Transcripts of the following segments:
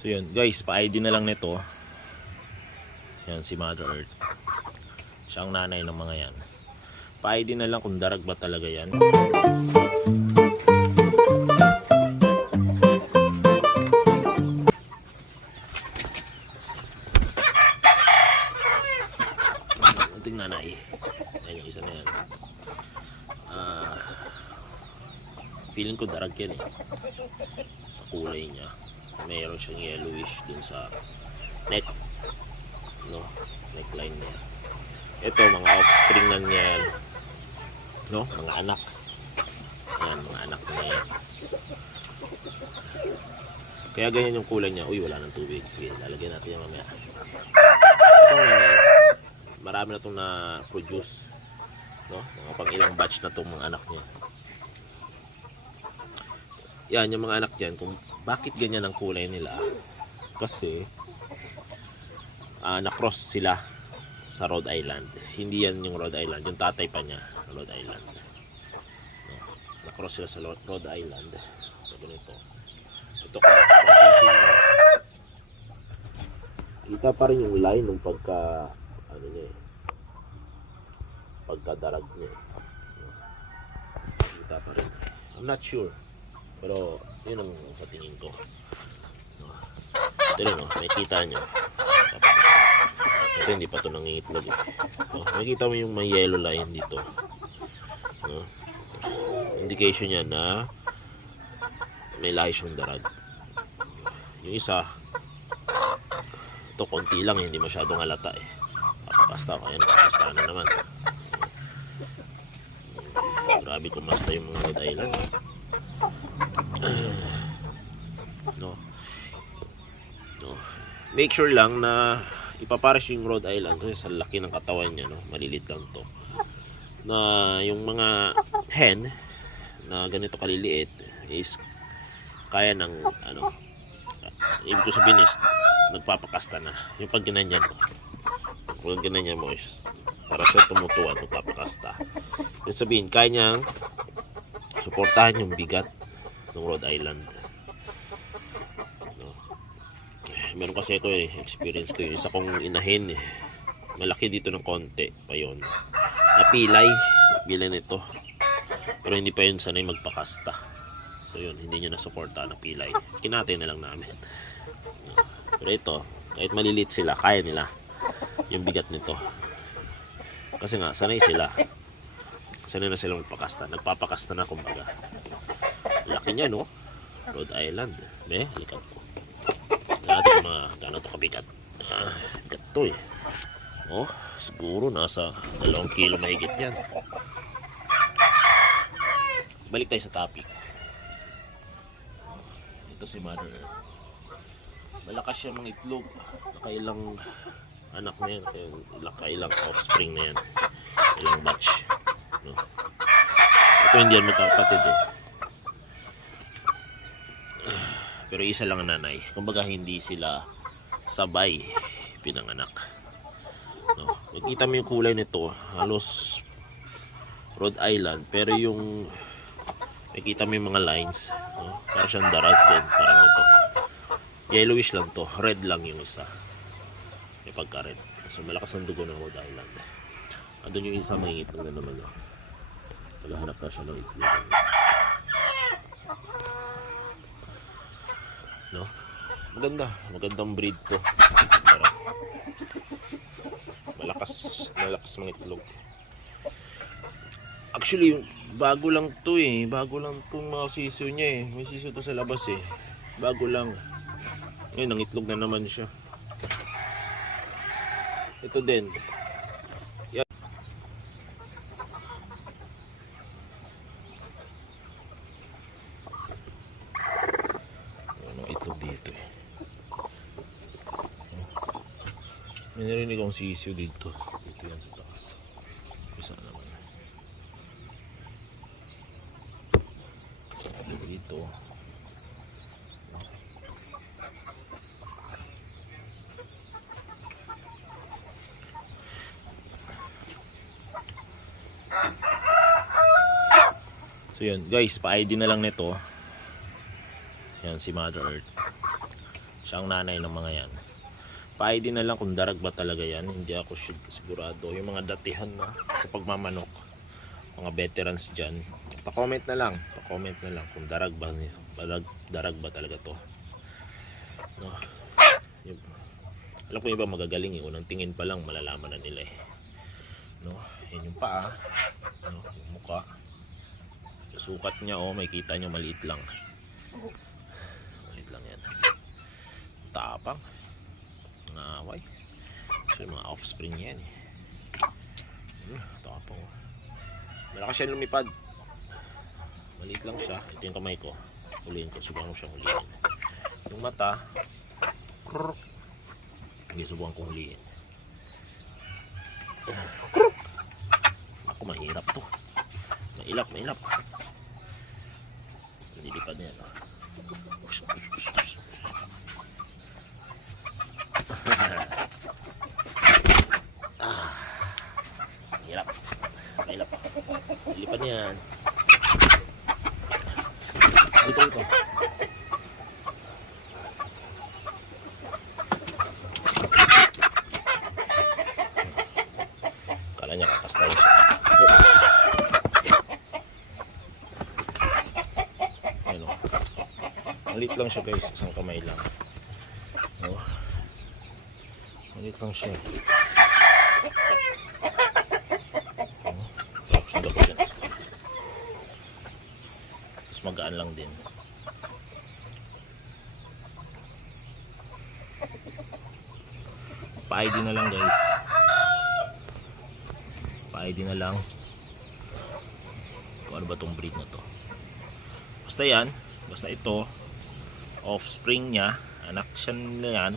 So yun guys, pa-ID na lang nito. Yan si Mother Earth. Siya ang nanay ng mga yan. Pa-ID na lang kung darag ba talaga yan. Ito yung nanay. Ayan yung isa na yan. Feeling ko darag yan eh. Sa kulay niya. Mayroon siyang yellowish dun sa neck. No? Neckline niya. Ito mga offspring na niyan. No? Mga anak. Ayan, mga anak na yan. Kaya ganyan yung kulay niya. Uy, wala ng tubig. Sige, lalagyan natin yan mamaya. Itong nanay, marami na itong na-produce. No? Mga pang ilang batch na itong mga anak niya. Yan, yung mga anak yan, kung bakit ganyan ang kulay nila. Kasi, na-cross sila sa Rhode Island. Hindi yan yung Rhode Island. Yung tatay pa niya, Rhode Island. No? Na-cross sila sa Rhode Island. So, ganito. Ito kung mapapansin nyo, kita pa rin yung line ng pagka ano niya eh, pagkadarag niya eh. Kita pa rin. I'm not sure, pero yun ang sa tingin ko. Ito rin oh, may kita nyo. Ito hindi pa ito nangingitlog eh. Oh, makikita mo yung may yellow line dito. Indication yan na may lahi siyang darag. Yung isa, ito konti lang, hindi masyadong halata eh. Papakasta ko, ayan, papakasta na naman. Grabe kumasta yung mga Rhode Island. No. Make sure lang na ipapares yung Rhode Island kasi sa laki ng katawan niya, no? Malilit lang to. Na yung mga hen na ganito kaliliit is kaya ng ano, ibig ko sabihin is nagpapakasta na. Yung pag ginanyan mo, pag ginanyan mo is para siya tumutuwa, nagpapakasta. Yung sabihin, kaya niyang suportahan yung bigat ng Rhode Island. No. Meron kasi ako eh, experience ko yung isa kong inahin eh. Malaki dito ng konti pa yun. Napilay nito. Pero hindi pa yun sanay magpakasta. So yun, hindi nyo nasuporta na pilay. Kinatay na lang namin. Pero ito, kahit malilit sila, kaya nila yung bigat nito. Kasi nga, sanay sila. Sanay na sila magpakasta. Nagpapakasta na kumbaga. Laki niya, no? Rhode Island. Likat ko. Natin mga gano'n ito kabigat. Bigat to eh. Oh, siguro nasa 2 kilo mahigit yan. Balik tayo sa topic. Ito si Mother Earth. Malakas siya mga itlog. Nakailang anak na yan. Nakailang offspring na yan. Ilang batch. No? Ito hindi yan magkakapatid eh. Pero isa lang ang nanay. Kumbaga hindi sila sabay pinanganak. No? Makita mo yung kulay nito. Halos Rhode Island. Pero yung makita mo yung mga lines. No? Para siyang darag din. Parang ito. Yellowish lang to. Red lang yung isa. May pagka-red. So malakas ang dugo ng Rhode Island. Andun yung isa may itlog na naman. Oh. Naghahanap na siya ng itlog. No? Magandang breed to. Pero, malakas mga itlog. Actually, bago lang to eh. Bago lang tong mga sisiyo niya eh. May sisiyo to sa labas eh. Bago lang. Ngayon, ang itlog na naman siya. Ito din. Yan. Anong itlog dito eh. May narinig akong sisiyo dito. Dito yan sa taas. Isa naman. Dito. So yun guys, pa-ID na lang nito. Yan si Mother Earth. Siya ang nanay ng mga yan. Pa-ID na lang kung darag ba talaga yan. Hindi ako sigurado. Yung mga datihan na sa pagmamanok, mga veterans dyan, pa-comment na lang. Pa-comment na lang kung darag ba talaga to. No. Alam ko yung iba magagaling eh. Unang tingin pa lang malalaman na nila eh. No, yan yung paa. No, yung mukha. Yung sukat niya oh, may kita nyo maliit lang. Maliit lang yan. Tapang. Ngaway. So yung mga offspring yan eh. Tapang. Malakas siya lumipad. Maliit lang siya. Ito yung kamay ko. Huliin ko. Subukan ko siyang huliin. Yung mata. Hindi, subukan ko huliin. Ako, mahirap to. Mailap. Nilipad na yan. Mahirap. Nilipad na yan. Dito. Kala niya kakastayin siya. Ayan o. Malit lang siya guys. Isang kamay lang. O. Malit lang siya. Tapos nagapos yan. Tapos magaan lang din. Pa-ID na lang guys. Pa-ID na lang kung ano ba tong breed na to. Basta yan, basta ito offspring niya, anak siya na yan.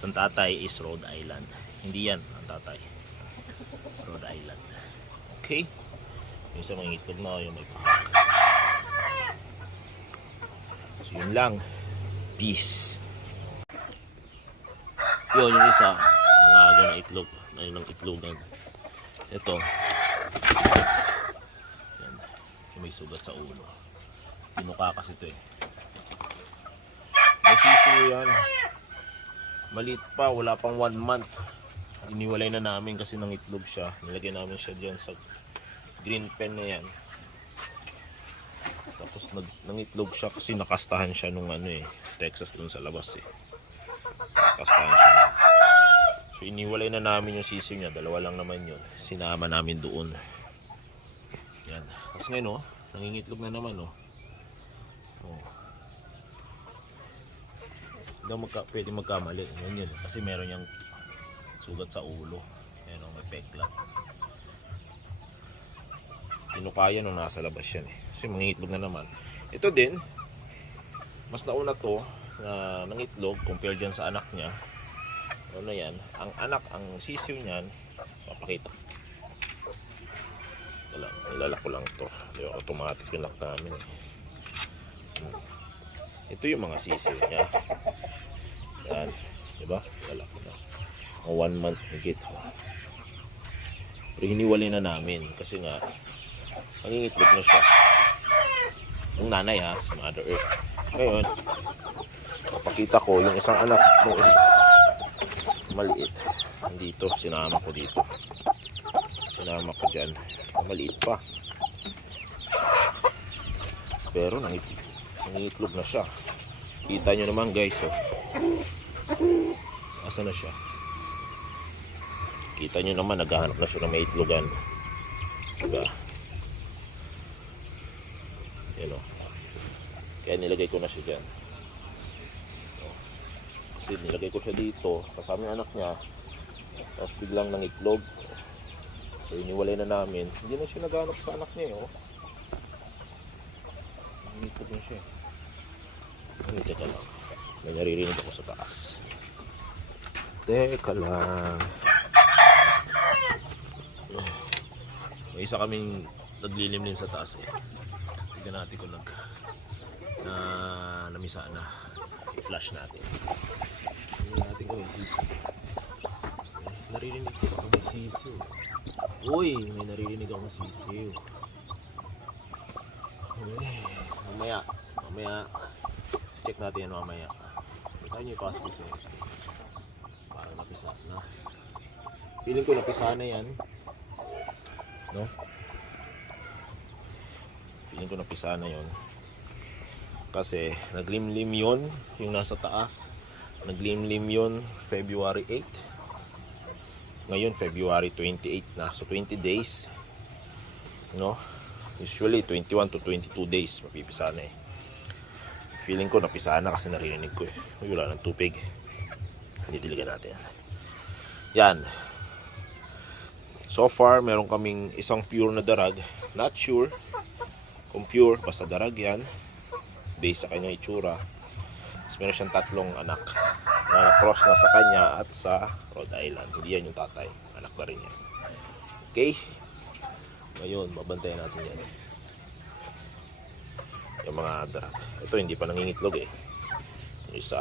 Sa tatay is Rhode Island, hindi yan ang tatay. Rhode Island. Okay, yung sa mga itlog na yung may pahak. So yun lang. Peace. Yun yung isa, mga aga ng itlog, ayun ng itlogan. Ito, yan, yung may sugat sa ulo. Pinuka kasi ito eh. May sisiyo yan. Maliit pa, wala pang 1 month. Iniwalay na namin kasi nang itlog siya. Nilagay namin siya dyan sa green pen na yan. Tapos nangitlog siya kasi nakastahan siya nung ano eh, Texas dun sa labas eh. Nakastahan siya. So iniwalay na namin yung sisiyo niya, dalawa lang naman yun. Sinama namin doon. Yan. Tapos ngayon oh, nangingitlog na naman oh. Oh. Hindi pwede magkamali. Yan yun. Kasi meron yung sugat sa ulo. Yan o, may peklat. Pinukaya nung nasa labas yan eh. Kasi mangingitlog na naman. Ito din, mas nauna to na nangitlog compare dyan sa anak niya. Ano yan? Ang anak, ang sisiw niyan, papakita. Nilalak ko lang to. Automatic yung lock namin eh. Ito yung mga sisiw niya. Yan. Diba? Nilalak ko na. 1 month higit. Pero hiniwalay na namin. Kasi nga, nangingitlog na siya. Yung nanay ha, si Mother Earth. Ngayon, papakita ko yung isang anak ng maliit. Dito, sinama ko dito. Sinama ko dyan. Maliit pa. Pero nangitlog na siya. Kita nyo naman guys. Oh. Asa na siya? Kita nyo naman, naghahanap na siya ng may itlogan. Diba? Yan o. Kaya nilagay ko na siya dyan. Kasi nilagay ko siya dito kasama yung anak niya, tapos biglang nangitlog. So iniwalay na namin. Hindi na siya naghanap sa anak niya oh. Nangitlog na siya. Teka lang, may naririnig ako sa taas. Teka lang, may isa kaming naglilimlim sa taas eh. Tignan natin kung namisa na. I-flash natin. Tignan natin kung may sisiw. Naririnig ko ako may sisiw. Uy, may naririnig ako may sisiw. Mamaya check natin yan mamaya. Tayo niyo ipasok siya. Para napisa na. Feeling ko napisa na yan. No? Feeling ko napisa na yon. Kasi naglimlim yon yung nasa taas. Naglimlim yon February 8. Ngayon February 28 na. So 20 days. No? Usually 21 to 22 days mapipisa na eh. Feeling ko napisa na kasi narinig ko eh. Uy, wala ng tubig. Didiligan natin yan. So far meron kaming isang pure na darag. Not sure kung pure, basta darag yan based sa kanyang itsura. Tapos meron siyang 3 anak na cross na sa kanya at sa Rhode Island. Hindi yan yung tatay, anak na rin yan. Okay, ngayon mabantayan natin yan yung mga darag. Ito hindi pa nangingitlog eh, yung isa.